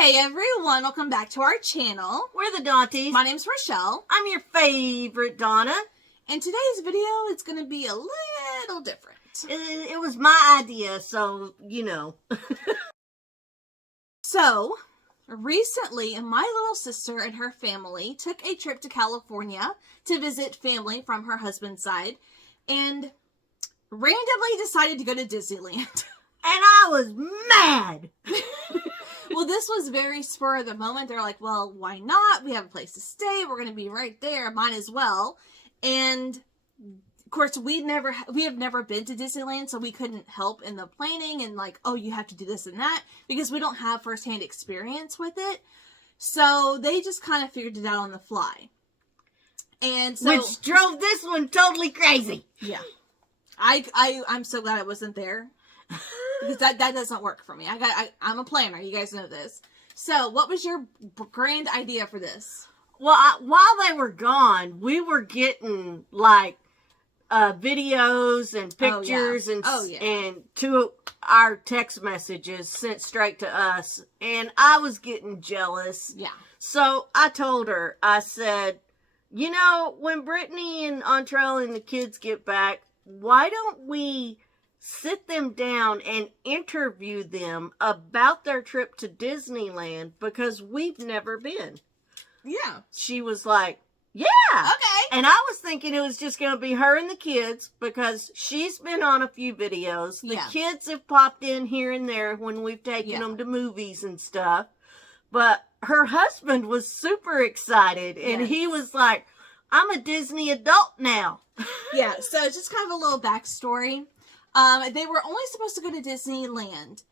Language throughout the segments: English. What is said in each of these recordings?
Hey everyone, welcome back to our channel. We're the Dawnties. My name's Rochelle. I'm your favorite Donna. And today's video is going to be a little different. It was my idea, so, you know. So, recently, my little sister and her family took a trip to California to visit family from her husband's side and randomly decided to go to Disneyland. And I was mad. Well, this was very spur of the moment. They're like, well, why not? We have a place to stay. We're going to be right there. Might as well. And of course, we have never been to Disneyland, so we couldn't help in the planning and like, oh, you have to do this and that because we don't have firsthand experience with it. So they just kind of figured it out on the fly. And so, which drove this one totally crazy. Yeah. I'm so glad I wasn't there. Because that doesn't work for me. I'm a planner. You guys know this. So, what was your grand idea for this? Well, while they were gone, we were getting like videos and pictures and to our text messages sent straight to us, and I was getting jealous. Yeah. So I told her, I said, you know, when Brittany and Entrell and the kids get back, why don't we sit them down and interview them about their trip to Disneyland because we've never been. Yeah. She was like, yeah. Okay. And I was thinking it was just going to be her and the kids because she's been on a few videos. The kids have popped in here and there when we've taken them to movies and stuff. But her husband was super excited and he was like, I'm a Disney adult now. Yeah. So just kind of a little backstory. They were only supposed to go to Disneyland,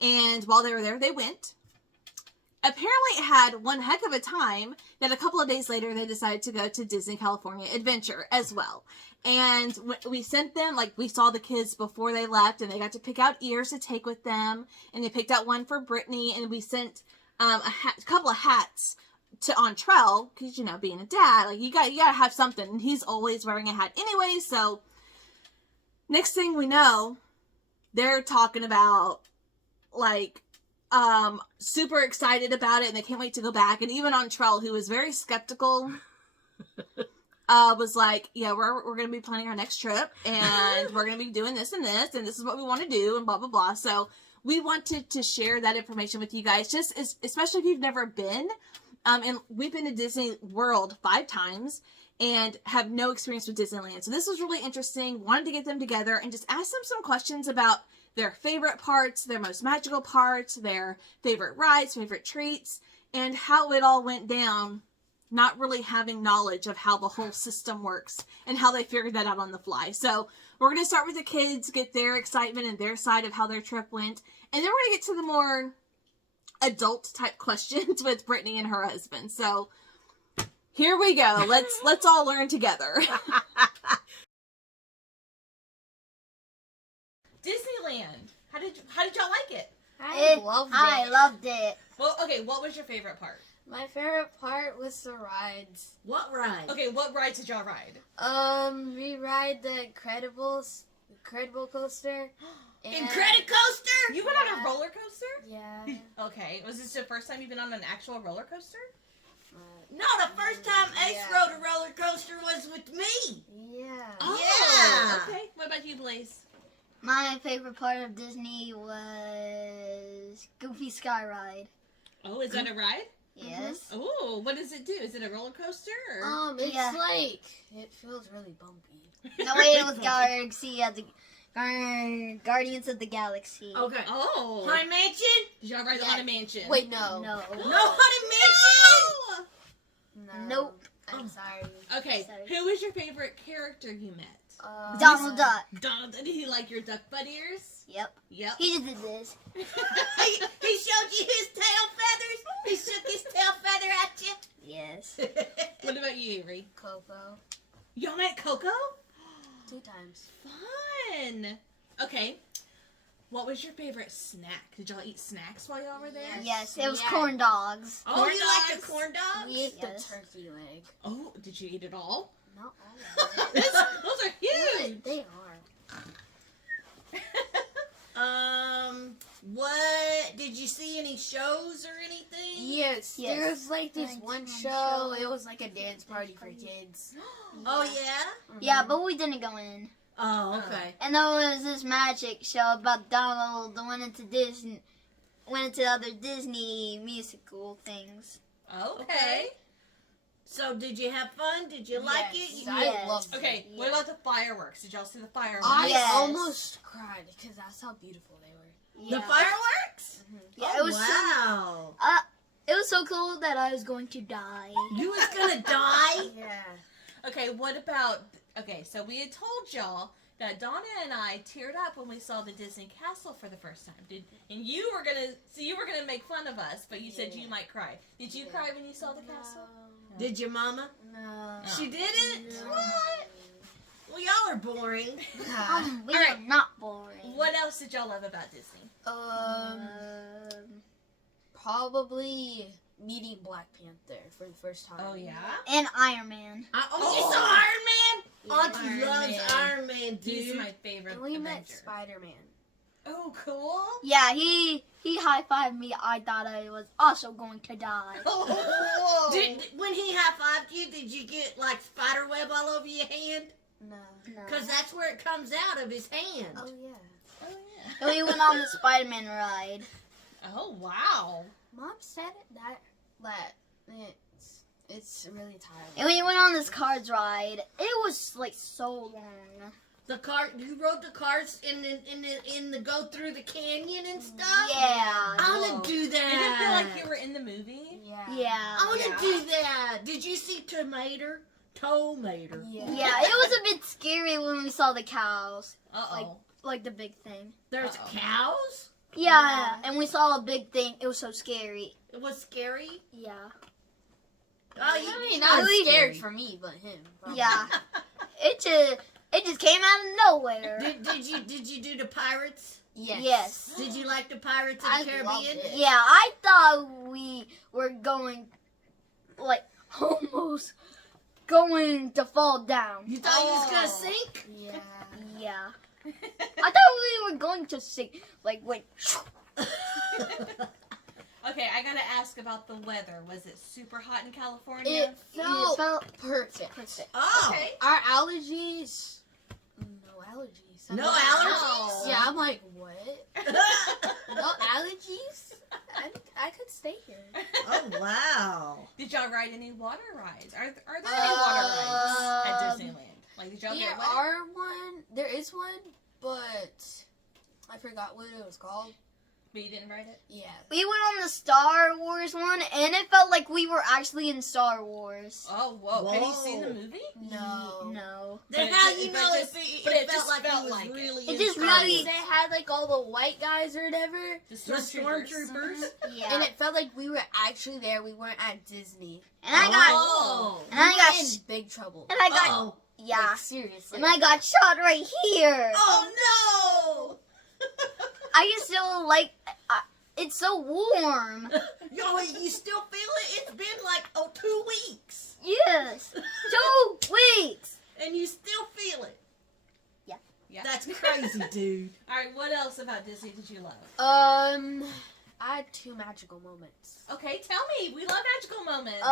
and while they were there, they went. Apparently, had one heck of a time that a couple of days later, they decided to go to Disney California Adventure as well. And we sent them, like, we saw the kids before they left, and they got to pick out ears to take with them, and they picked out one for Brittany, and we sent a couple of hats to Entrell, because, you know, being a dad, like, you gotta have something, and he's always wearing a hat anyway, so next thing we know, they're talking about, like, super excited about it, and they can't wait to go back. And even Entrell, who was very skeptical, was like, yeah, we're going to be planning our next trip, and we're going to be doing this, and this is what we want to do, and blah, blah, blah. So we wanted to share that information with you guys, just especially if you've never been. And we've been to Disney World 5 times. And have no experience with Disneyland. So this was really interesting. Wanted to get them together and just ask them some questions about their favorite parts, their most magical parts, their favorite rides, favorite treats, and how it all went down, not really having knowledge of how the whole system works and how they figured that out on the fly. So we're going to start with the kids, get their excitement and their side of how their trip went. And then we're going to get to the more adult type questions with Brittany and her husband. So here we go. Let's all learn together. Disneyland. How did y'all like it? I loved it. Well, okay, what was your favorite part? My favorite part was the rides. What ride? Okay, what rides did y'all ride? We ride the Incredible coaster. Incredicoaster? You went on a roller coaster? Yeah. Okay. Was this the first time you've been on an actual roller coaster? No, the first time Ace rode a roller coaster was with me. Yeah. Oh, yeah. Okay. What about you, Blaze? My favorite part of Disney was Goofy Sky Ride. Oh, is that a ride? Yes. Oh, what does it do? Is it a roller coaster? Or? It's like, it feels really bumpy. No, wait, it was Guardians of the Galaxy. Okay. Oh. Haunted Mansion? Did y'all ride the Haunted Mansion? Wait, no. No. No Haunted Mansion? No. Nope. I'm sorry. Okay. Who was your favorite character you met? Donald Duck. Donald. Did he like your duck butt ears? Yep. Yep. He just did this. He showed you his tail feathers? He shook his tail feather at you? Yes. What about you, Avery? Coco. Y'all met Coco? 2 times. Fun. Okay. What was your favorite snack? Did y'all eat snacks while y'all were there? Yes, it was corn dogs. Oh, Corn you like the corn dogs? We ate Yes. the turkey leg. Oh, did you eat it all? Not all of Those it. are huge. They are. What? Did you see any shows or anything? Yes, Yes. there was like this Like one one show. show. It was like a dance party for kids. Oh, yeah? Yeah, but we didn't go in. Oh, okay. And there was this magic show about Donald that went into other Disney musical things. Okay. So, did you have fun? Did you like Yes, it? I Yes. loved it. Okay, what about the fireworks? Did y'all see the fireworks? I Yes. almost cried because that's how beautiful they were. Yeah. The fireworks? Yeah, Oh, it was wow. it was so cool that I was going to die. You was gonna die? Yeah. Okay, what about... Okay, so we had told y'all that Donna and I teared up when we saw the Disney Castle for the first time. And you were gonna make fun of us, but you said you might cry. Did you cry when you saw the castle? Did your mama? No. She didn't? No. What? Well, y'all are boring. We All are right. not boring. What else did y'all love about Disney? Probably meeting Black Panther for the first time. Oh, yeah? And Iron Man. You saw Iron Man? Auntie Iron loves Man. Iron Man, dude. He's my favorite And we met Avenger. Spider-Man. Oh, cool. Yeah, he high-fived me. I thought I was also going to die. Oh, When he high-fived you, did you get, like, spider web all over your hand? No. Because that's where it comes out of his hand. Oh yeah. oh, yeah. And we went on the Spider-Man ride. Oh, wow. Mom said that it's really tiring. And we went on this Cars ride. It was like so long. You rode the cars in the go through the canyon and stuff? Yeah. I Whoa. want to do that. You didn't feel like you were in the movie? Yeah. Yeah. I want to Yeah. do that. Did you see Tomater? Tomater. Yeah. Yeah, it was a bit scary when we saw the cows. Uh-oh. Like the big thing. There's Uh-oh. cows? Yeah, and we saw a big thing. It was so scary. It was scary? Yeah. Oh, I mean, not not Really? scared for me, but him. probably. Yeah. It just came out of nowhere. Did you do the pirates? Yes. Yes. Did you like the Pirates of I the loved Caribbean? it. Yeah, I thought we were going, like, almost going to fall down. You thought you was Oh. gonna sink? Yeah. Yeah. I thought we were going to sink, like, wait. Okay, I gotta ask about the weather. Was it super hot in California? It felt, felt perfect. Oh. Okay. Our allergies. No allergies. No I'm like, allergies? Yeah, I'm like, what? No allergies? I could stay here. Oh, wow. Did y'all ride any water rides? Are there any water rides at Disneyland? Like, did y'all get wet? There is one, but I forgot what it was called. But you didn't ride it? Yeah. We went on the Star Wars one, and it felt like we were actually in Star Wars. Oh, whoa. Have you Whoa. seen the movie? No. No. Then But how it- you but know just- if but it it felt just like felt it was like it. really It in just Star really- Wars? They had like all the white guys or whatever, The The stormtroopers? Yeah. and it felt like we were actually there. We weren't at Disney. And I got, Oh. and I We got, were in big trouble. and I got, Oh. yeah. Like, seriously. And I got shot right here. Oh, I can still like. It's so warm. no. Yo, you still feel it? It's been like 2 weeks. Yes. 2 weeks. And you still feel it. Yeah. That's crazy, dude. All right, what else about Disney did you love? I had 2 magical moments. Okay, tell me. We love magical moments.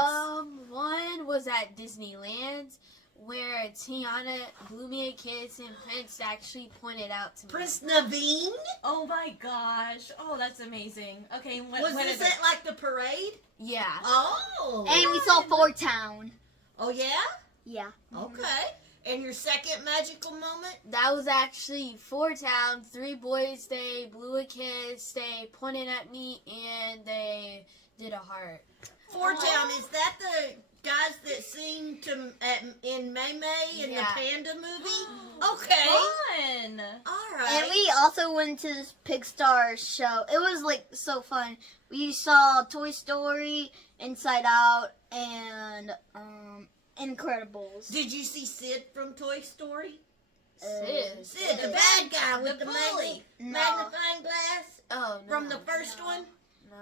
One was at Disneyland where Tiana blew me a kiss and Prince actually pointed out to me. Prince Naveen? Oh my gosh. Oh, that's amazing. Okay, what Was what this is it? at like the parade? Yeah. Oh. And we saw Fort Town. Oh, yeah? Yeah. Okay. And your second magical moment? That was actually 4 Town, 3 boys, they blew a kiss, they pointed at me, and they did a heart. Four Town, is that the guys that sing in May May in Yeah. the Panda movie? Okay. Fun. All right. And we also went to this Pixar show. It was like so fun. We saw Toy Story, Inside Out, and Incredibles. Did you see Sid from Toy Story? Sid. Sid, the bad guy with the bully. No. magnifying glass Oh, no. from the first no, one?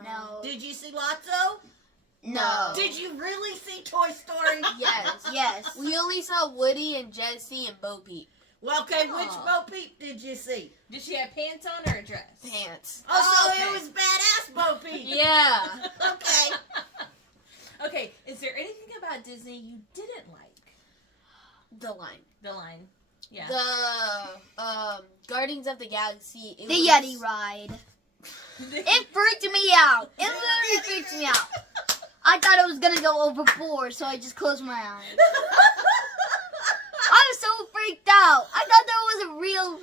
No. Did you see Lotso? No. Did you really see Toy Story? Yes. Yes. We only saw Woody and Jesse and Bo Peep. Well, okay, Oh. which Bo Peep did you see? Did she have pants on or a dress? Pants. Oh, so okay. it was badass Bo Peep. Yeah. Okay. Okay, is there anything about Disney you didn't like? The line. The line. Yeah. The Guardians of the Galaxy. The Yeti ride. It freaked me out. It literally freaked me out. I thought it was gonna go overboard, so I just closed my eyes. I was so freaked out. I thought there was a real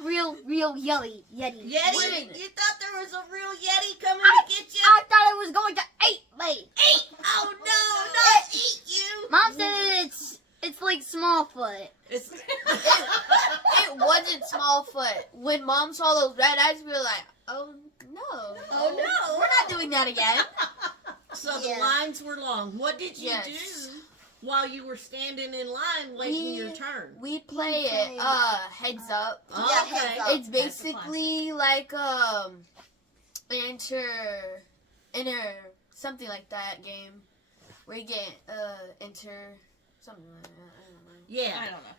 Yeti. Yeti? Wait. You thought there was a real Yeti coming I- to get you? I thought it was going to eat me. Eat! Oh no, not eat you! Mom said it's like Smallfoot. It's It wasn't Smallfoot. When Mom saw those red eyes, we were like, oh no. Oh, no. We're not doing that again. So Yeah. the lines were long. What did you Yes. do while you were standing in line waiting your turn? We play it heads up. Oh, Yeah, okay. heads up. It's basically like enter something like that game where you get enter something like that. I don't know. Yeah. I don't know.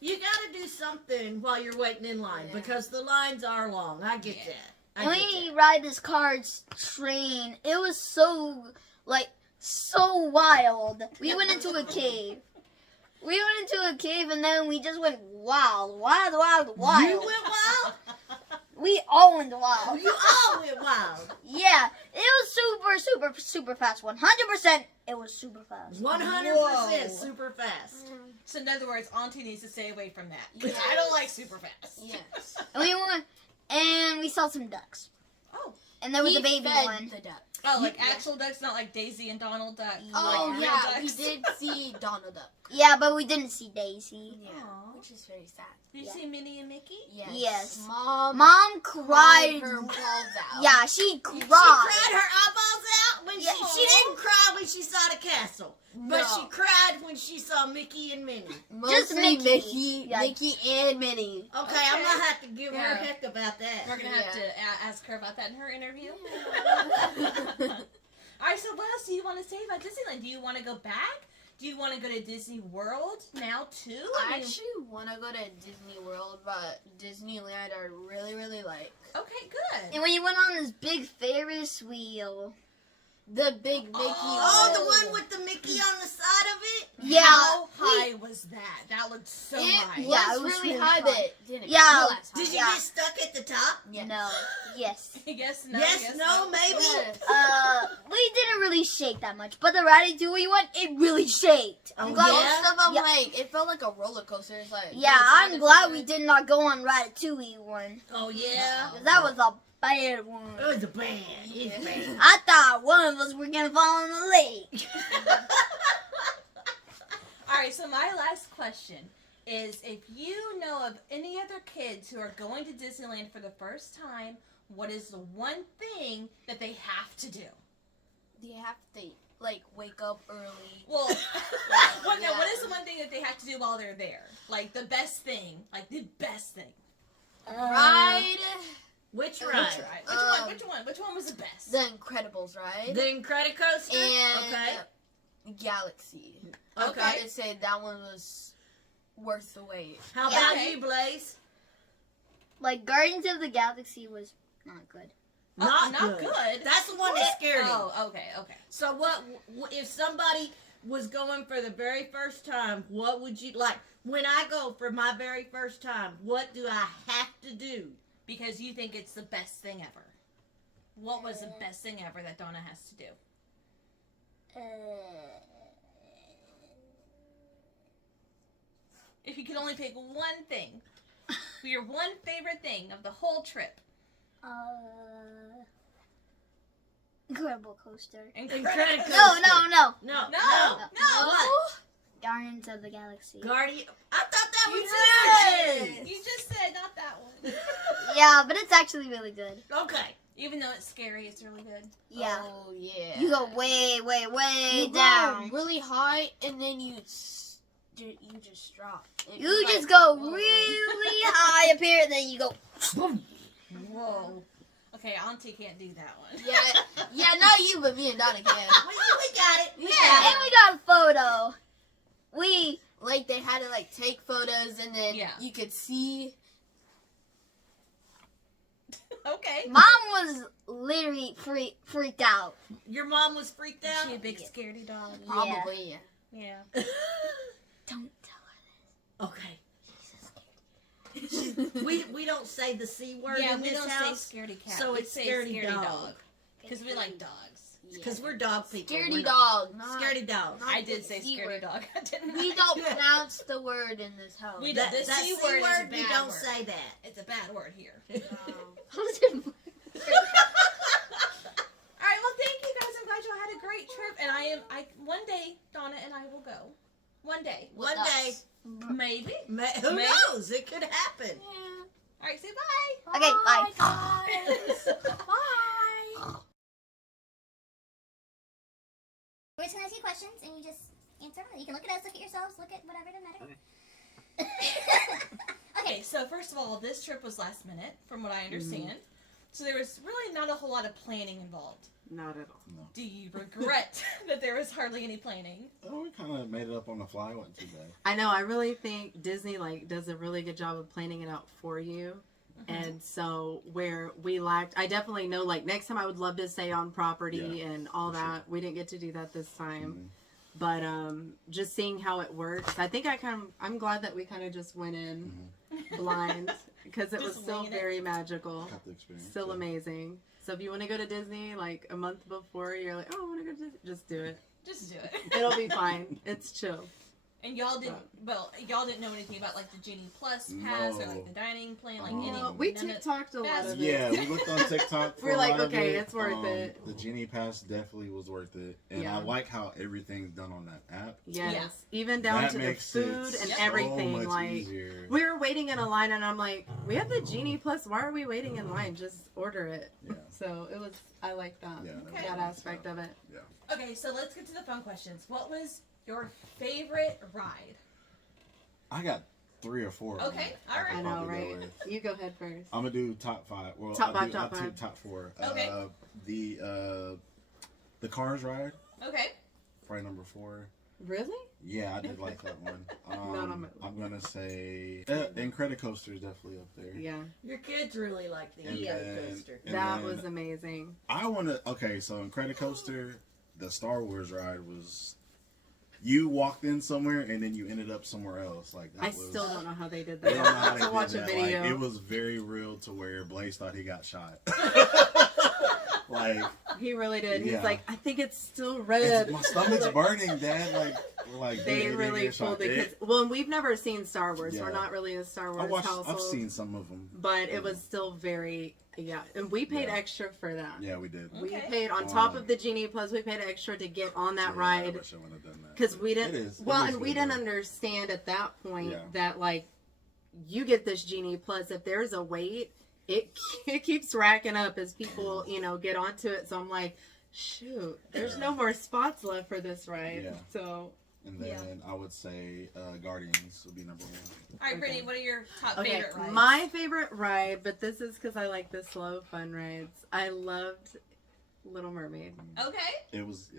You gotta do something while you're waiting in line Yeah. because the lines are long. I get Yeah. that. And I get we that. ride this car's train. It was so wild. We went into a cave. And then we just went wild. You went wild? We all went wild. You all went wild. Yeah, it was super fast. 100%. It was super fast. 100% Whoa. super fast. So in other words, Auntie needs to stay away from that because I don't like super fast. Yes. And we went and we saw some ducks. Oh. And there was We a baby fed one. the duck. Oh, like actual ducks, not like Daisy and Donald Duck. Oh like real yeah, ducks. we did see Donald Duck. Yeah, but we didn't see Daisy. Yeah, Aw. which is very sad. Did you Yeah. see Minnie and Mickey? Yes. Yes. Mom Mom cried cried. her balls out. Yeah, she cried. She cried her eyeballs out when Yeah. she didn't cry when she saw the castle. But No. she cried when she saw Mickey and Minnie. Mostly Mickey. Mickey, Yeah. Mickey and Minnie. Okay, I'm gonna have to give her Yeah. heck about that. We're gonna have Yeah. to ask her about that in her interview. All right. So what else do you want to say about Disneyland? Do you want to go back? Do you want to go to Disney World now too? I mean, actually want to go to Disney World, but Disneyland I really, really like. okay, good. And when you went on this big Ferris wheel. The big Mickey. Oh, the one. one with the Mickey on the side of it? Yeah. How high was that? That looked so It high. was, Yeah, it was really really high, high. but it didn't Yeah. feel as high. Did you Yeah. get stuck at the top? Yes. No. Yes. Yes, no. Yes, no, maybe? Yes. We didn't really shake that much, but the Ratatouille one, it really shaked. I'm Oh, glad. yeah? Most of them, Yeah. like, it felt like a roller coaster. It's like, Yeah, one side I'm to glad side. we did not go on Ratatouille one. Oh, yeah? 'Cause that was a bad one. It was a bad. It's bad. I thought one of us were gonna fall in the lake. All right, so my last question is if you know of any other kids who are going to Disneyland for the first time, what is the one thing that they have to do? They have to, like, wake up early. Well, what Yeah. is the one thing that they have to do while they're there? Like the best thing, like the best thing. Ride Which Which ride? ride? Which one was the best? the Incredibles ride. The Incredicoaster? and Okay. Galaxy. Okay. I gotta say that one was worth the wait. How Yeah. about you, Blaze? Like Guardians of the Galaxy was not good. Not good. good. That's the one that scared me. Oh, okay. So what if somebody was going for the very first time, what would you like? When I go for my very first time, what do I have to do? Because you think it's the best thing ever. What was the best thing ever that Donna has to do? If you could only pick one thing, for your one favorite thing of the whole trip. Incredible coaster. Incredicoaster. No. No. No. What? Guardians of the Galaxy. Guardian. I thought that You was yours. You just said not that one. Yeah, but it's actually really good. Okay. Even though it's scary, it's really good. Yeah. Oh, yeah. You go way You down. go really high, and then you just drop. It You was just like, go whoa. really high up here, and then you go. Whoa. Okay, Auntie can't do that one. Yeah, not you, but me and Donna can. We got it. We Yeah, got and we got a photo. like they had to like take photos and then you could see. Okay. Mom was literally freaked out. Your mom was freaked out? She a big scaredy dog. Probably, Yeah. Don't tell her Okay. we don't say the C word Yeah, in we this don't house. say scaredy cat. So we it's say scaredy dog. Because we like dogs. Because we're dog people. Scaredy dog. Scaredy dog. not I did the say C scaredy word. dog. Didn't We I? don't pronounce the word in this house. We That The C C word, word is a we bad don't word. say that. It's a bad word here. How does it work? All right, well, thank you guys. I'm glad y'all had a great trip, and one day, Donna and I will go. One day. With One us. day. Maybe. Who Maybe. knows? It could happen. Yeah. All right, say bye. Okay, bye. Guys. Bye. We're just gonna ask you questions and you just answer them. You can look at us, look at yourselves, look at whatever, doesn't matter. Okay, so first of all, this trip was last minute, from what I understand. So there was really not a whole lot of planning involved. Not at all. No. Do you regret that there was hardly any planning? Oh, we kind of made it up on the fly. Wasn't too bad. I know. I really think Disney does a really good job of planning it out for you. And so where we lacked, I definitely know next time I would love to stay on property and all for that. sure. We didn't get to do that this time. Mhm. But just seeing how it works, I think I'm glad that we kind of just went in blind because it was Just still winging it. very magical, Got the experience. still yeah. amazing. So if you want to go to Disney a month before, you're like, oh, I want to go to Disney, just do it. Just do it. It'll be fine. It's chill. And y'all didn't know anything about the Genie Plus pass or No. the dining plan, We none of- TikToked a lot of it. Yeah, we looked on TikTok. For We're a like, lot of okay, it. it's worth it. The Genie Pass definitely was worth it, and Yeah. I like how everything's done on that app. Yes. Yeah. Even down That to the makes food it and so everything. much easier. We were waiting in a line, and I'm like, we have the Genie Plus. Why are we waiting in line? Just order it. Yeah. So I like that. Yeah, Okay. That aspect of it. Okay, so let's get to the fun questions. What was your favorite ride? I got 3 or 4. of Okay, them all right. could I know, probably go right? with. You go ahead first. I'm gonna do top 5. Well, Top I'll five, do, top I'll do five. top 4. Okay. The Cars ride, Okay. probably number 4. Really? Yeah, I did like that one. Not on my I'm gonna say Incredicoaster is definitely up there. Yeah. Your kids really like the And then- coaster. and That then was amazing. I want to. Okay, so Incredicoaster, the Star Wars ride was. You walked in somewhere and then you ended up somewhere else. Like that I was, still don't know how they did I that. don't know how they to did watch a that. video. Like, it was very real to where Blaze thought he got shot. Like He really did. He's Yeah. like, I think it's still red. my stomach's burning, Dad. Like They dude, really get shot. pulled the kids. Well, and we've never seen Star Wars. Yeah. We're not really a Star Wars household. I've seen some of them, But it was still very, and we paid Yeah. extra for that. Yeah, we did. We Okay. paid on top of the Genie Plus. We paid extra to get on that Yeah, I ride wish I would have done that. because we It didn't. is. It Well, is and we good, didn't though. understand at that point Yeah. that you get this Genie Plus. If there's a wait, it keeps racking up as people get onto it. So I'm like, shoot, there's no more spots left for this ride. Yeah. So. And then I would say Guardians would be number 1. All right, Okay. Brittany, what are your top Okay, favorite rides? my favorite ride, but this is because I like the slow, fun rides. I loved Little Mermaid Okay. It was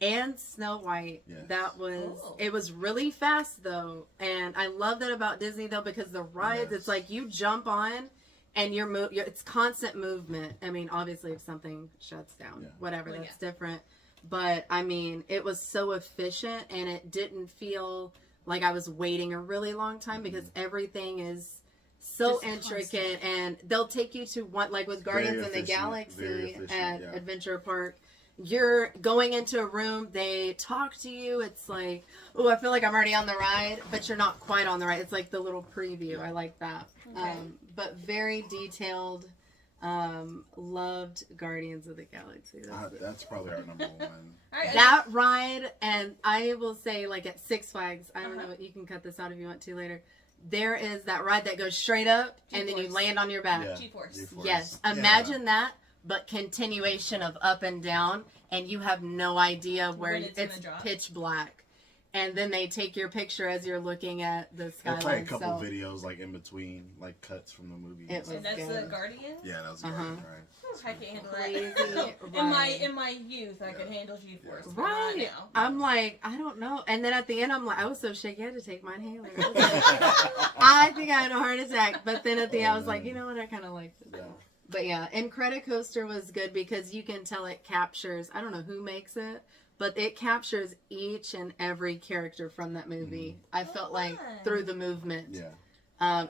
and Snow White. Yes. That was Oh. it was really fast though, and I love that about Disney though because the rides, Yes. it's like you jump on. And it's constant movement. I mean, obviously, if something shuts down, whatever, Well, that's different. But I mean, it was so efficient, and it didn't feel like I was waiting a really long time because everything is so Just intricate, and they'll take you to one, like with Guardians of the efficient, very Galaxy efficient, at yeah. Adventure Park. You're going into a room, they talk to you. It's like, oh, I feel like I'm already on the ride, but you're not quite on the ride. It's like the little preview. I like that. Okay. But very detailed. Loved Guardians of the Galaxy. that's probably our number 1. All right. That ride, and I will say, at Six Flags, I don't Uh-huh. know, you can cut this out if you want to later. There is that ride that goes straight up, and then you G-force. land on your back. Yeah. G-force. Yes. Yeah. Imagine that, but continuation of up and down, and you have no idea where When it's it's gonna drop. pitch black. and then they take your picture as you're looking at the They skyline. play a couple so videos like in between, like cuts from the movie. It was And that's good. the Guardian? Yeah, that was Uh-huh. good, right? I can't handle Crazy that. ride. in my youth, I could handle G-Force. But not Right. now. I'm like, I don't know. And then at the end, I'm like, I was so shaky, I had to take my inhaler. I think I had a heart attack. But then at the end, I was like, you know what? I kind of liked it. Yeah. But yeah, Incredicoaster was good because you can tell it captures, I don't know who makes it, but it captures each and every character from that movie. I felt like fun. through the movement. Yeah.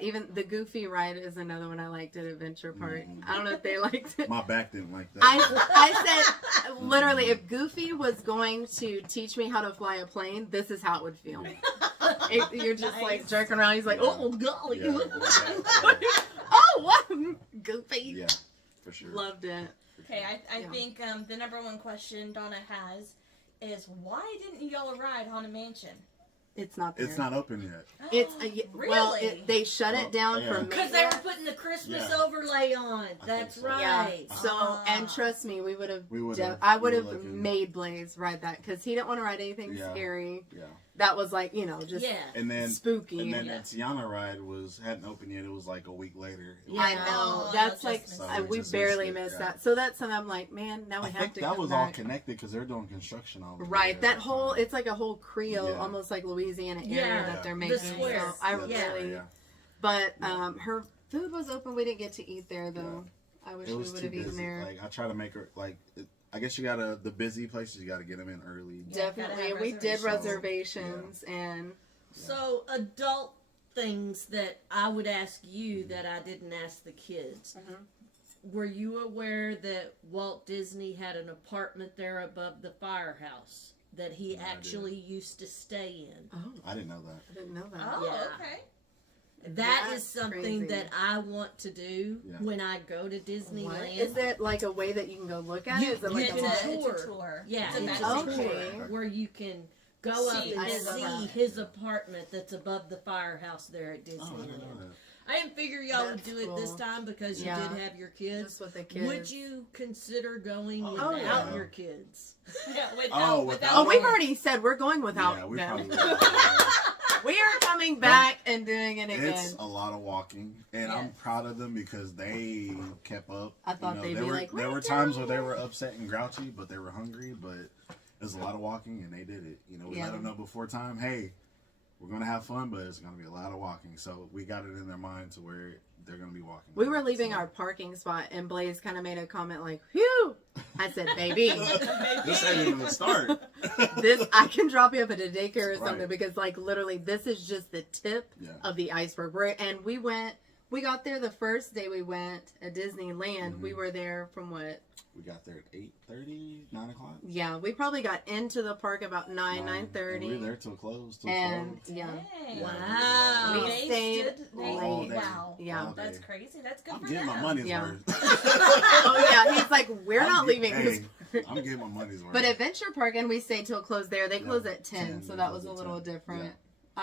Even the Goofy ride is another one I liked at Adventure Park. I don't know if they liked it. My back didn't like that. I said, literally, if Goofy was going to teach me how to fly a plane, this is how it would feel. You're just like jerking around. He's like, oh, golly. Yeah, Oh, wow. Goofy. yeah, for sure. Loved it. Okay, I Yeah. think the number one question Donna has is why didn't y'all ride Haunted Mansion? It's not there. It's not open yet. It's really? well, they shut it down yeah. for Because they were putting the Christmas Yeah. overlay on. I That's think so. right. So, and trust me, we would have. I would have made Blaze ride that because he didn't want to ride anything Yeah. scary. Yeah. That was like just Yeah. And then spooky. And then Yeah. that Tiana ride hadn't opened yet. It was like a week later. It was I like- know. Oh, That's y'all like just missed it. we Just barely missed it, missed yeah. that. So that's something I'm like, man, now we I have think to. that come was all back. connected because they're doing construction all over. Right, there that at whole time. it's like a whole Creole, Yeah. almost like Louisiana area Yeah, that they're the making. square. So I Yeah, really, yeah. but her food was open. We didn't get to eat there though. I wish It we was would too have eaten busy. there. Like I try to make her like. I guess you gotta the busy places. You gotta get them in early. Yeah, gotta Definitely, have we did reservations. reservations and So, adult things that I would ask you that I didn't ask the kids. Were you aware that Walt Disney had an apartment there above the firehouse that he No, I didn't. actually used to stay in? oh, I didn't know that. I didn't know that. Oh, Yeah. okay. That That's is something crazy. that I want to do Yeah. when I go to Disneyland. What? Is that like a way that you can go look at You- it? Is it you like can a It's tour. a tour. Yeah, It's a it's magic a Okay. tour. where you can go up See and his see apartment. his apartment that's above the firehouse there at Oh, I didn't know Disneyland. that. I didn't figure y'all would That's do it this cool. time because you Yeah. did have your kids. Just with the kids. Would you consider going Oh, without yeah. your kids? Yeah, Oh, without without- Oh, we've them. already said we're going without Yeah, we them. probably. We are coming back and doing it again. It's a lot of walking, and I'm proud of them because they kept up. I thought they'd there be were, like, there "We're were times where they were upset and grouchy, but they were hungry. But it was a lot of walking, and they did it. We Yeah. let them know before time, hey, we're gonna have fun, but it's gonna be a lot of walking. So we got it in their mind to where they're gonna be walking. We were leaving So- our parking spot, and Blaze kind of made a comment like, "Phew!" I said, "Baby, This ain't even the start. this I can drop you up at a daycare or something Right. because, like, literally, this is just the tip Yeah. of the iceberg." We got there the first day we went at Disneyland. We were there from what? We got there at 8:30, 9 o'clock. Yeah, we probably got into the park about 9:30. We were there till close. Till And 12. yeah, Dang. Wow. We They stayed stood- they- all late. day. Wow. Yeah. All That's day. crazy. That's good I'm for getting them. my money's Yeah. worth. Oh yeah, he's like, "We're I'm not get- leaving." hey, I'm getting my money's worth. But Adventure Park, and we stayed till close there. They Yeah, closed at 10, 10, so they that was closed a at little 10. different. Yeah.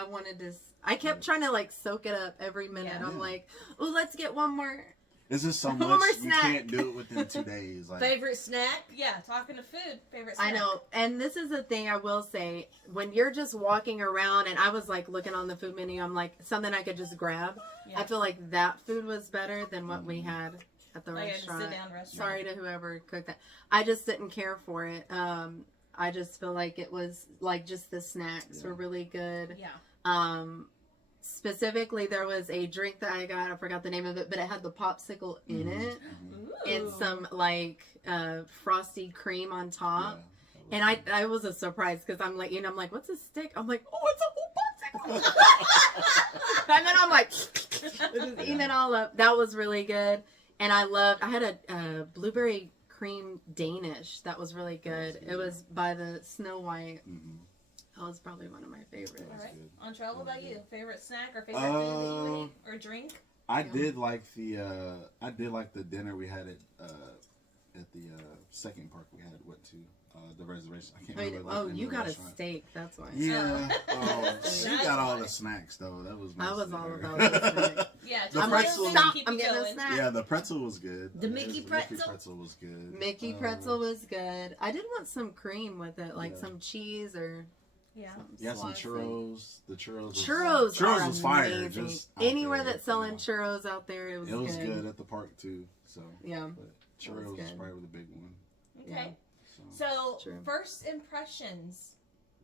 I wanted to. I kept trying to like soak it up every minute. Yeah. I'm like, "Oh, let's get one more." It's just so One much more you snack. can't do it within 2 days. Like, Favorite snack? Yeah, talking to food. Favorite I snack. know, and this is the thing I will say: when you're just walking around, and I was like looking on the food menu, I'm like something I could just grab. Yeah. I feel like that food was better than what we had at the Like a restaurant. sit-down restaurant. Sorry to whoever cooked that. I just didn't care for it. I just feel like it was like just the snacks were really good. Yeah. Specifically, there was a drink that I got. I forgot the name of it, but it had the popsicle in it and some like frosty cream on top. And I was a surprise because I'm like, I'm like, what's a stick? I'm like, oh, it's a whole popsicle. And then I'm like, just eating it all up. That was really good. And I had a blueberry cream Danish that was really good. It was by the Snow White. That was probably one of my favorites. All right. Antrell, what about you? Favorite snack or favorite food that you ate or drink? I did like the dinner we had at the second park we went to the reservation. I can't remember. Oh, the name you of the got a restaurant. steak. That's why. Yeah. Oh, she That's got all why. the snacks though. That was. I was mostly all her. about the snack. Yeah, The just pretzel- something to Stop! keep I'm you getting a going. snack. Yeah, the pretzel was good. The Mickey pretzel? Mickey pretzel was good. Mickey pretzel was good. I did want some cream with it, like Yeah. some cheese or Yeah. Yeah, some Saucy. churros. The churros. Churros Churros are was fire. amazing. Just out Anywhere there, that's selling you know. churros out there, it was good. It was good at the park too. So Yeah. but churros was good. probably the big one. Okay. So. So, True. first impressions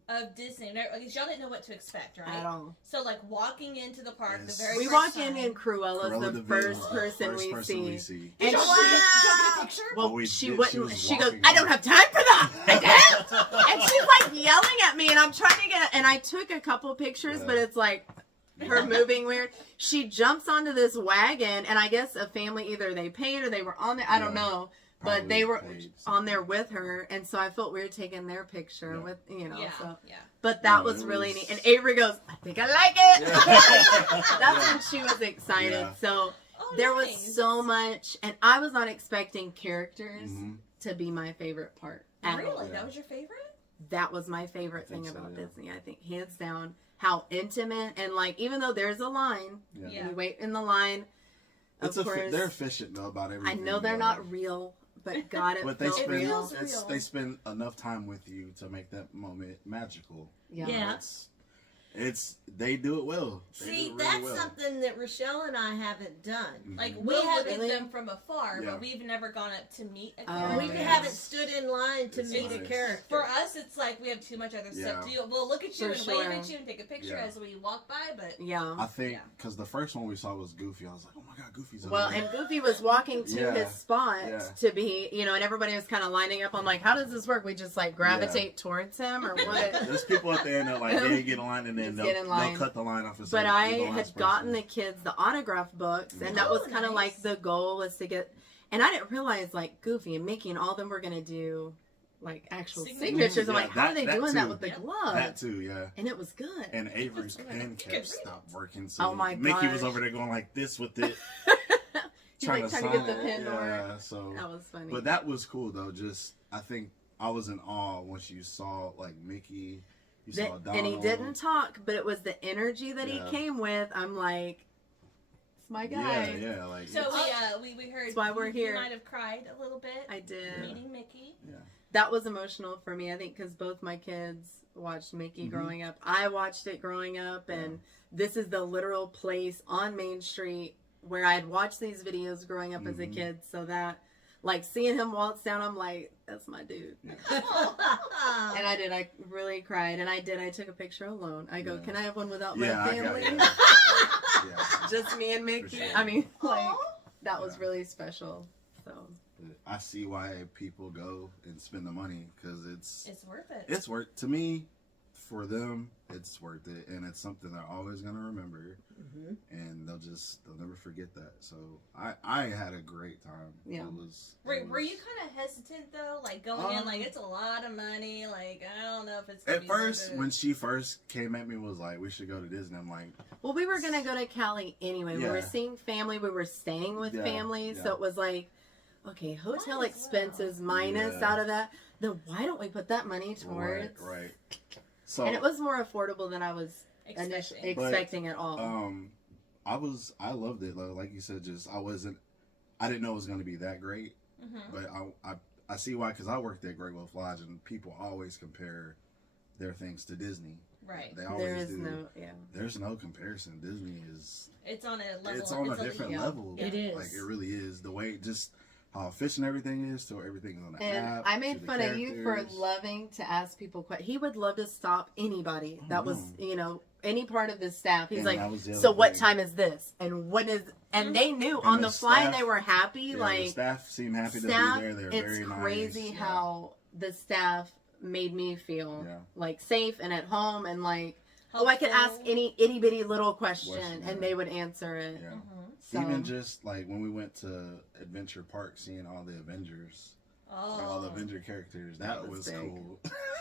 of Disney. Because y'all didn't know what to expect, right? At all. So, like, walking into the park Yes. the very We first walk time. in and Cruella's Cruella the de Vil, first person first we person see. Did And y'all she, get a picture? well, we she did. wouldn't. was She goes, walking I don't by. have time for that. I can't. And she's like yelling at me, and I'm trying to get. And I took a couple pictures, Yeah. but it's like her moving weird. She jumps onto this wagon, and I guess a family either they paid or they were on there. I don't Yeah. know. Probably But they were paid on there with her, and so I felt weird taking their picture Yeah. with, you know. Yeah. So. Yeah. But that No, was it really was- neat. And Avery goes, I think I like it. Yeah. That's Yeah. when she was excited. Yeah. So Oh, there nice. was so much, and I was not expecting characters Mhm. to be my favorite part. At all. Really? Yeah. That was your favorite? That was my favorite I think thing so, about yeah. Disney. I think hands down how intimate and like even though there's a line, Yeah. Yeah. and you wait in the line. It's Of course, they're efficient though about I everything. know they're not real, but God, it But they felt spend real. feels real. they spend enough time with you to make that moment magical. Yeah. Yeah. It's they do it well. They See, do it really that's well. something that Rochelle and I haven't done. Like, Mhm. we We'll have look met at them from afar, Yeah. but we've never gone up to meet a Oh, character. We yeah. haven't stood in line to It's meet a nice. character. For us, it's like we have too much other stuff to Yeah. do. We'll look at you For and wave sure. at you and take a picture Yeah. as we walk by, but Yeah. I think Yeah. because the first one we saw was Goofy. I was like, oh my god, Goofy's over Well, there. and Goofy was walking to Yeah. his spot Yeah. to be, you know, and everybody was kind of lining up. I'm like, how does this work? We just like gravitate towards him or what? There's people at the end that like they get in line and then Just get in line. they'll cut the line off. And But say, I "You're the had last gotten the person." kids the autograph books, and that Oh, was kind of nice. like the goal was to get. And I didn't realize like Goofy and Mickey and all of them were gonna do like actual Signatures. signatures. I'm Yeah, like, how are they that doing that too. with the Yep. glove? that too, yeah. And it was good. And Avery's pen You could read kept it. stopped working. So Oh my Mickey was gosh. over there going like this with it, He's trying like to trying sign to get the it. pen to work. Yeah, so That was funny. but that was cool though. Just I think I was in awe once you saw like Mickey, you saw Donald, and he didn't talk, but it was the energy that Yeah. he came with. I'm like, it's my guy. Yeah, like so it's- we heard That's why we're you here. might have cried a little bit I did. meeting Mickey. yeah. That was emotional for me, I think, because both my kids watched Mickey Mhm. growing up. I watched it growing up, and this is the literal place on Main Street where I'd watched these videos growing up as a Mhm. kid. So that, like, seeing him waltz down, I'm like, that's my dude. And I did. I really cried, and I did. I took a picture alone. I go, Yeah. can I have one without Yeah, my I got family? it. Yeah. Just me and Mickey. sure. I mean, like, that was Yeah. really special. So. I see why people go and spend the money because It's worth it. it's worth to me. For them, it's worth it, and it's something they're always gonna remember, Mhm. and they'll never forget that. So I had a great time. Yeah. It was. Were you kind of hesitant though, like going in like it's a lot of money, like I don't know if it's gonna At be first, worth it. when she first came at me, was like, "We should go to Disney." I'm like, Well, we were gonna go to Cali anyway. We were Yeah. seeing family. We were staying with Yeah, family, yeah. so it was like, okay, hotel Might as expenses minus Yeah. out of that. Then why don't we put that money towards? right. So And it was more affordable than I was expecting. expecting at all. I loved it. Like you said, I didn't know it was gonna be that great, Mhm. but I see why, because I worked at Great Wolf Lodge, and people always compare their things to Disney. Right. They always there is do. no, yeah. There's no comparison. Disney is It's on a level. it's on a it's different league. level. Yeah. It is. Like it really is. The way just how efficient everything is, to everything is on the And app. I to made the fun of you for characters. loving to ask people questions. He would love to stop anybody that was, no. you know, any part of his staff. He's And like, that was the so other what thing. time is this? And what is, and they knew And on the the fly, and staff- they were happy. Yeah, the like, staff seemed happy staff, to be there. They're it's very nice. crazy Yeah. how the staff made me feel Yeah. like safe and at home, and like, oh, I could ask Helpful. any itty bitty little question, Question, yeah. and they would answer it. Yeah. Mhm. So, Even just like when we went to Adventure Park, seeing all the Avengers, like, all the Oh. Avenger characters, That that was was big. cool.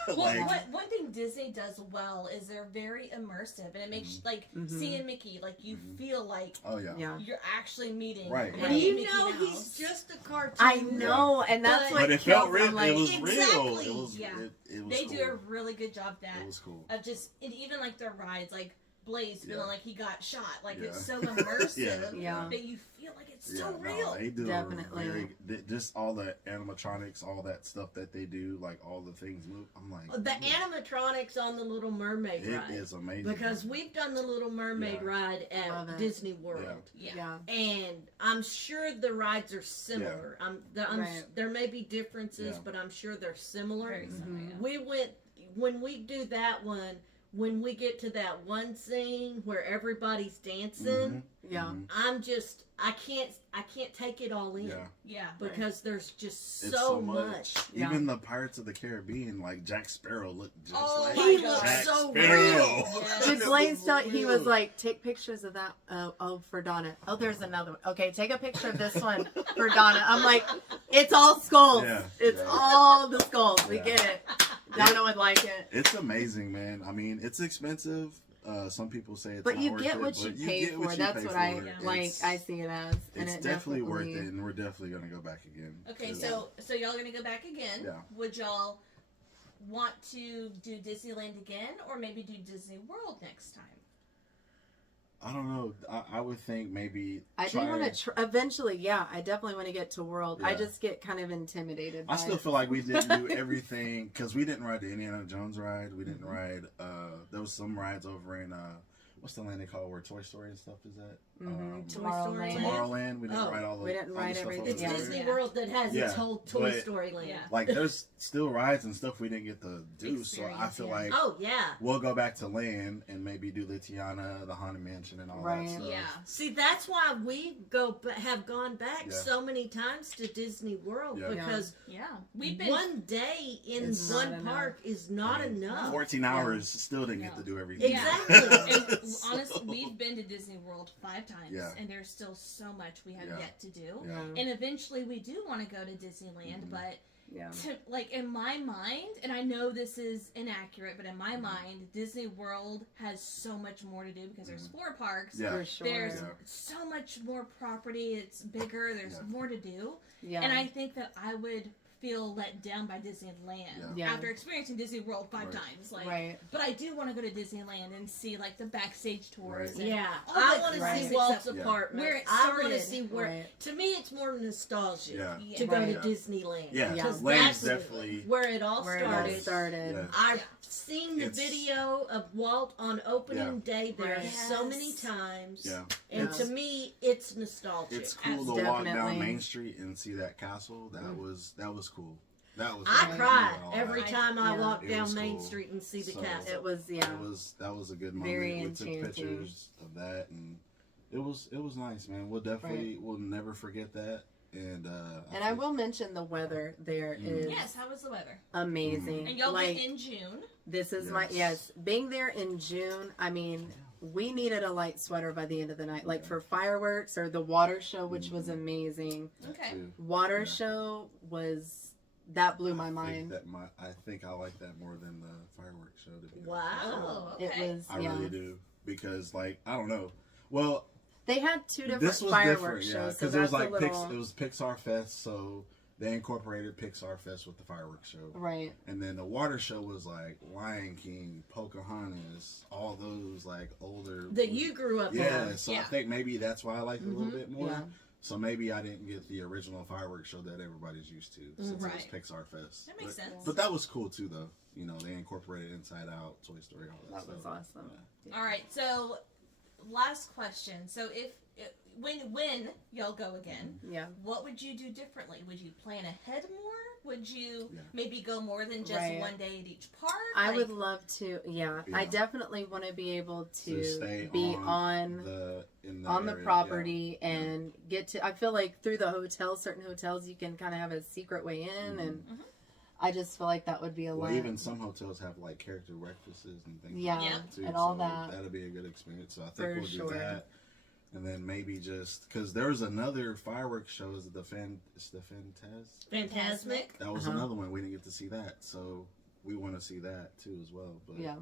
Well, Like, one thing Disney does well is they're very immersive, and it makes like Mhm. seeing Mickey, like you Mhm. feel like oh yeah. yeah. you're actually meeting. Right. And Right. you Mickey know Mouse. he's just a cartoon. I know, and that's But- what But it kills felt me. real. I'm like, It was real. Exactly. It was. Yeah. It was They cool. do a really good job It that was cool. of just and even like their rides, like Blaze feeling Yeah. like he got shot. Like Yeah. it's so immersive Yeah. that you feel like it's Yeah, so real. they do Definitely. just all the animatronics, all that stuff that they do, like all the things move. I'm like, The animatronics on the Little Mermaid it ride. is amazing Because we've done the Little Mermaid Yeah. ride Love at it. Disney World. Yeah. And I'm sure the rides are similar. Right. There may be differences, Yeah. but I'm sure they're similar. Very similar, yeah. We went when we do that one. When we get to that one scene where everybody's dancing, Yeah. I can't take it all in Yeah. Yeah. because there's just It's so much. Yeah. Even the Pirates of the Caribbean, like Jack Sparrow looked just Oh like my He God. looks Jack so Sparrow. real. Yes. Did Blaze tell he was Real. like, take pictures of that? Oh, for Donna. Oh, there's another one. Okay, take a picture of this one for Donna. I'm like, it's all skulls. Yeah, It's yeah. all the skulls. We Yeah. get it. Donna would like it. It's amazing, man. I mean, it's expensive. Some people say it's But not you worth get it, what but you pay get for. what you That's pay what for. I like. It's- I see it as, and It's it definitely worth it, definitely- and we're definitely gonna go back again. Okay, 'Cause- so y'all gonna go back again? Yeah. Would y'all want to do Disneyland again, or maybe do Disney World next time? I don't know. I would think maybe I do want to eventually. Yeah, I definitely want to get to World. I Yeah. just get kind of intimidated. I by still it. feel like we didn't do everything because we didn't ride the Indiana Jones ride. We didn't ride. There was some rides over in what's the land they call where Toy Story and stuff is at? Tomorrowland. Tomorrowland. We didn't Oh. ride all the. We didn't all ride the stuff everything. over It's Yeah. there. Disney World that has Yeah, its whole Toy but- Story land. Yeah. Like there's still rides and stuff we didn't get to do, so I Experience, feel yeah. like Oh yeah. we'll go back to land and maybe do the Tiana, the Haunted Mansion, and all Right. that stuff. Yeah. See, that's why we have gone back Yeah. so many times to Disney World Yeah. because Yeah. We've been. one day in It's one not park is not I mean, enough. 14 hours still didn't get to do everything. Exactly. And So- honestly, we've been to Disney World 5 times, Yeah. and there's still so much we have Yeah. yet to do. Yeah. And eventually, we do want to go to Disneyland, Mhm. but Yeah. like in my mind, and I know this is inaccurate, but in my mind, Disney World has so much more to do because there's 4 parks. Yeah. For sure. There's Yeah. so much more property. It's bigger. There's Yeah. more to do. Yeah. And I think that I would feel let down by Disneyland Yeah. after experiencing Disney World 5 Right. times. Like, Right. but I do want to go to Disneyland and see like the backstage tours. Right. And Yeah, all I the want to Right. see Walt's stuff. Yeah. apartment. Where it I want to started. see where. Right. To me, it's more nostalgia Yeah. Yeah. to go Right. to Disneyland. Yeah. Yeah. because Land's that's definitely. where it all Where started. it all started. Yeah. I've seen the It's- video of Walt on opening Yeah. day there Right. so many Yes. times. Yeah. And Yeah. to me, it's nostalgic. It's cool to walk Definitely. down Main Street and see that castle. That was cool. That was. I Right. cried all every that. time I Yeah. walk It down was Main cool. Street and see the So- castle. It was, yeah. That was a good moment. Very We took enchanting. pictures of that, and it was nice, man. We'll never forget that. And I will mention the weather there is Yes, how was the weather? amazing. And y'all like went in June. this is my being there in June. I mean, we needed a light sweater by the end of the night, like for fireworks or the water show, which was amazing. Okay. too. Water Yeah. show that blew my mind. I think I like that more than the fireworks show. To be honest. Wow. Oh, It okay. was I yeah. really do because like I don't know. Well, They had 2 different this was fireworks different, yeah, shows, so because it was that's like a little it was Pixar Fest, so they incorporated Pixar Fest with the fireworks show, right. and then the water show was like Lion King, Pocahontas, all those like older that you grew up yeah. on. So I Yeah. think maybe that's why I liked it a little bit more. Yeah. So maybe I didn't get the original fireworks show that everybody's used to since Right. it was Pixar Fest. That makes sense. But that was cool too, though. You know, they incorporated Inside Out, Toy Story, all that That was stuff. awesome. All right. So, last question. So, when y'all go again, Yeah. what would you do differently? Would you plan ahead more? Would you Yeah. maybe go more than just Right. one day at each park? I Like, would love to. Yeah, I Yeah. definitely want to be able To to stay be on on the the property and get to. I feel like through the hotels, certain hotels, you can kind of have a secret way in, and Mhm. I just feel like that would be a Well, lot. even some hotels have like character breakfasts and things Yeah, like that too. and all so that. That'll be a good experience. So I think For we'll sure. do that. And then maybe just because there was another fireworks show, is it it's the Fantastic. That was Uh-huh. another one we didn't get to see that, so we want to see that too as well. But Yeah,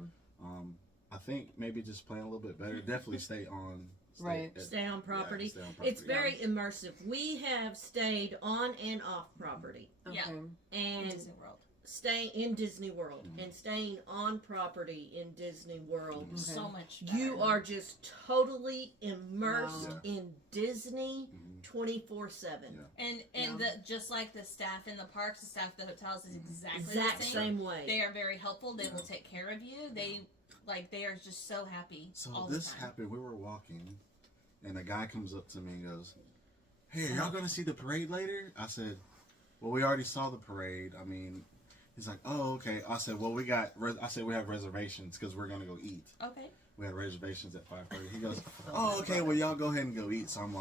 I think maybe just plan a little bit better. Definitely stay on. Right. Stay on property. Yeah, stay on property. It's very immersive. We have stayed on and off property. okay. Yeah. in And Disney World. staying in Disney World and staying on property in Disney World, So much better. you are just totally immersed Wow. in Disney 24/7. And just like the staff in the parks, the staff at the hotels is exactly Exact the same. same way. They are very helpful. They will take care of you. They are just so happy. So all this the time. happened. We were walking, and a guy comes up to me and goes, "Hey, are y'all gonna see the parade later?" I said, "Well, we already saw the parade. I mean," he's like, "Oh, okay." I said, "Well, we have reservations because we're gonna go eat. Okay. We had reservations at 5:30." He goes, "Oh, okay. Well, y'all go ahead and go eat." So I'm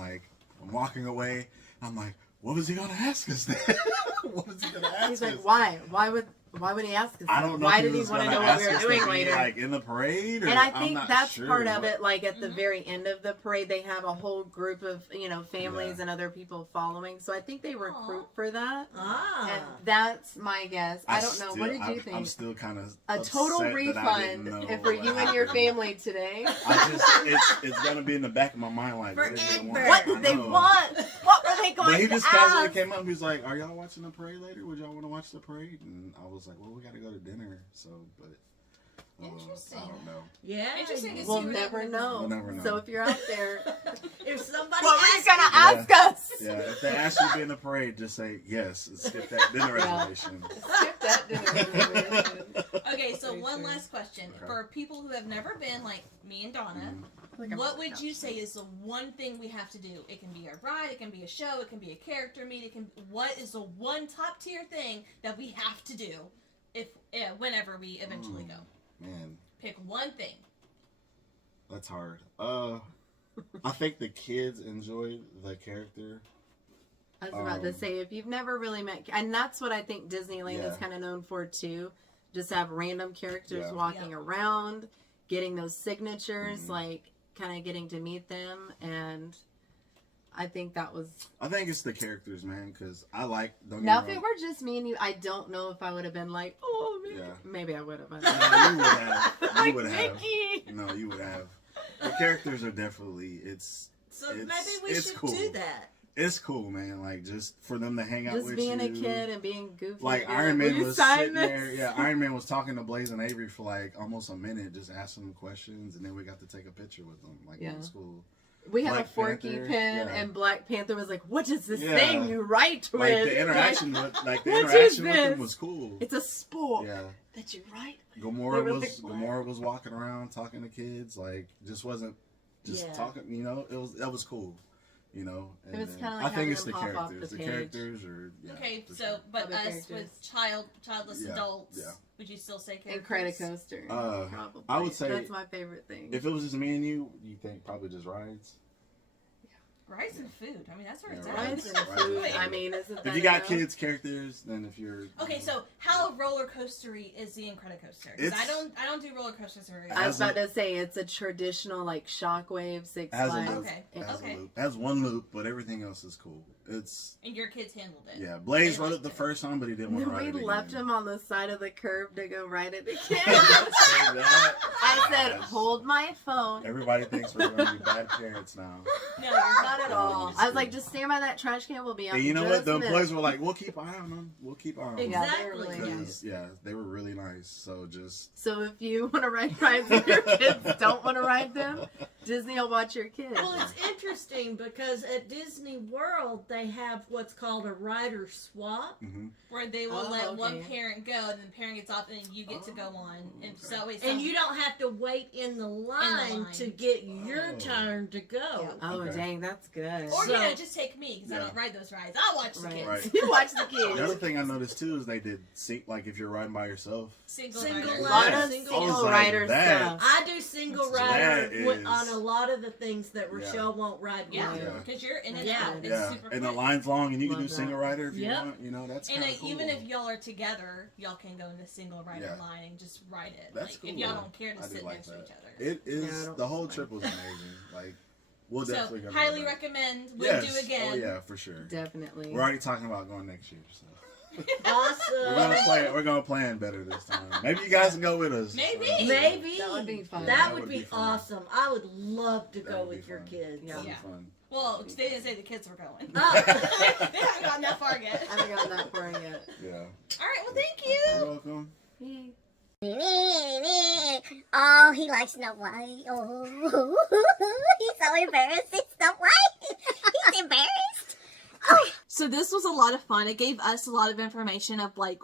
walking away. I'm like, what was he gonna ask us then? What was he gonna ask He's us? like, why? Why would he ask us? I don't know. Why if did he was want to gonna know what ask we were us to doing be, later? like in the parade, or And I I'm think not that's sure part of what- it. Like at the very end of the parade, they have a whole group of families Yeah. and other people following. So I think they recruit for that. Ah. And that's my guess. I don't know. What did you I'm think? still kind of A total refund for you and your family today. It's gonna be in the back of my mind, like what did they want? What did I they know. want? What were they going But he to just casually ask? came up and he was like, "Are y'all watching the parade later? Would y'all want to watch the parade?" And I was like, "Well, we got to go to dinner." So, but Interesting. I don't know. Yeah. Interesting to see We'll what never happened. know. We'll never know. So if you're out there, If somebody what were you asks gonna you- ask us? Yeah, if they ask you to be in the parade, just say yes and skip that dinner Yeah. reservation. Skip that dinner reservation. Okay, so Very one true. last question. Okay. For people who have never been, like me and Donna, Like a what would workout. you say is the one thing we have to do? It can be a ride, it can be a show, it can be a character meet, what is the one top tier thing that we have to do whenever we eventually go? Man, Pick one thing. that's hard. I think the kids enjoy the character. I was about to say, if you've never really met, and that's what I think Disneyland is Yeah. kind of known for too, just have random characters Yeah. walking around, getting those signatures, Mhm. like kind of getting to meet them, and I think that was. I think it's the characters, man, because I like. Don't Now, get if me it were just me and you, I don't know if I would have been like, oh, maybe, Yeah. maybe I would have. wrong. No, you would have. You Like would have. Mickey. No, you would have. The characters are definitely. So It's- maybe we it's should cool. do that. It's cool, man. Like just for them to hang out Just with being you. a kid and being goofy. Like and being Iron "Will Man you was sign sitting this?" there. Yeah, Iron Man was talking to Blaze and Avery for like almost a minute, just asking them questions, and then we got to take a picture with them, like Yeah. in school. We had Black a Forky Panther, pen, yeah. and Black Panther was like, "What is this Yeah. thing you write with?" Like the interaction, with, like the What interaction is with them this? was cool. It's a sport Yeah, that you write. Gamora They were was like, Gamora was walking around talking to kids, like just wasn't just Yeah. talking. You know, that was cool. You know, It was then kinda like I think having it's the them hop off characters. the The page. characters are Okay, for so sure. but Other us characters. with childless Yeah, adults, yeah. would you still say characters? And Credit Coaster. Probably. I would say that's my favorite thing. If it was just me and you think probably just rides. Rice and food. I mean, that's where it's Yeah, at. Rides and Rides and food. food. I mean, isn't that If you got enough? kids characters, then if you're Okay, so how roller coastery is the Incredicoaster? Because I It's- don't do roller coasters very I was Has about to say it's a traditional like Shockwave Six has a Flags. loop. Okay, Has okay. a loop. Has one loop, but everything else is cool. It's And your kids handled it. yeah. Blaze They rode it liked the it. first time, but he didn't want to Then ride we it left again. him on the side of the curb to go ride it again. Say that. I said, Yes. "Hold my phone." Everybody thinks we're gonna be bad parents now. No, you're Not at all. I was like, "Just stand by that trash can. We'll be out." And you know in what? just The a minute." employees were like, "We'll keep eye on them. We'll keep eye on them." Yeah, they were Exactly. really nice. Because yeah, they were really nice. So just So if you want to ride rides and your kids don't want to ride them, Disney will watch your kids. Well, it's interesting because at Disney World they have what's called a rider swap. Mhm. where they will Oh, let one okay. parent go, and then the parent gets off, and then you get to go on. And okay. so it's And you don't have to wait in the line, line. to get your Oh. turn to go. Yeah. Oh, Okay. dang, that's good. or So- just take me because I Yeah. don't ride those rides. I'll watch the Right. kids. Right. You watch the The other kids. thing I noticed too is they did like if you're riding by yourself. Single Single rider. A lot Yeah. of Single single like rider that. stuff. I do single That rider is- on a lot of the things that Yeah. Rochelle won't ride Yeah, with. Yeah. because you're in and Yeah. out. It's Yeah, super and the quick. line's long, and you can Love do single that. rider if you Yep. want. You know, that's And kind of cool. even if y'all are together, y'all can go in the single rider Yeah. line and just ride it. That's Like, cool. if y'all don't care to I do sit like next to that. each other. It Yeah, I is don't the whole mind. trip was amazing. Like we'll So definitely go highly back. recommend. Would Yes. do again. Oh yeah, for sure. Definitely. We're already talking about going next year, so Awesome. we're gonna plan better this time. Maybe you guys can go with us. Maybe. Maybe That would be fun. That that would would be be fun. awesome. I would love to That go would be with your fun. kids. Yeah. That'd be Yeah. fun. Well, they didn't say the kids were going. Oh. They haven't gotten that far yet. I haven't gotten that far yet. Yeah. All right, well, thank you. You're welcome. Oh, he likes Snow White. Oh, he's so embarrassed. It's Snow White. He's embarrassed. Oh. So this was a lot of fun. It gave us a lot of information of like,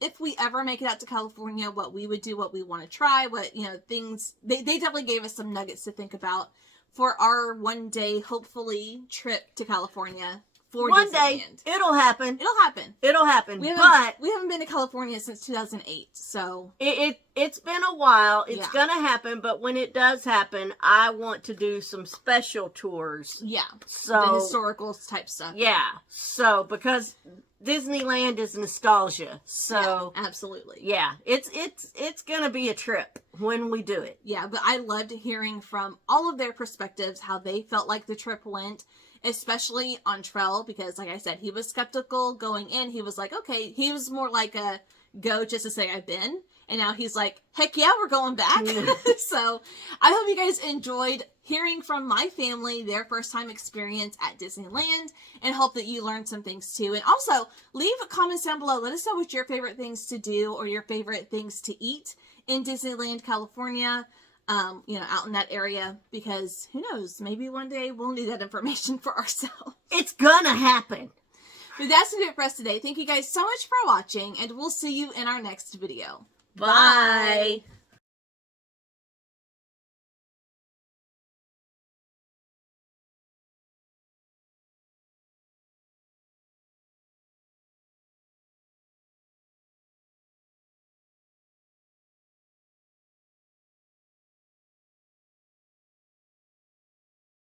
if we ever make it out to California, what we would do, what we want to try, what, you know, things. They definitely gave us some nuggets to think about for our one day, hopefully, trip to California for One Disneyland. day, it'll happen. It'll happen. It'll happen. We But haven't been to California since 2008, so it's been a while. It's Yeah. gonna happen, but when it does happen, I want to do some special tours. yeah, So the historical type stuff. yeah. So because Disneyland is nostalgia. So Yeah, absolutely. yeah, it's gonna be a trip when we do it. Yeah, but I loved hearing from all of their perspectives how they felt like the trip went, especially on Trell, because like I said, he was skeptical going in. He was like, okay, he was more like a go just to say I've been. And now he's like, heck yeah, we're going back. So I hope you guys enjoyed hearing from my family, their first time experience at Disneyland, and hope that you learned some things too. And also leave comments down below. Let us know what your favorite things to do or your favorite things to eat in Disneyland, California, you know, out in that area, because who knows, maybe one day we'll need that information for ourselves. It's gonna happen. But that's going to do it for us today. Thank you guys so much for watching, and we'll see you in our next video. Bye.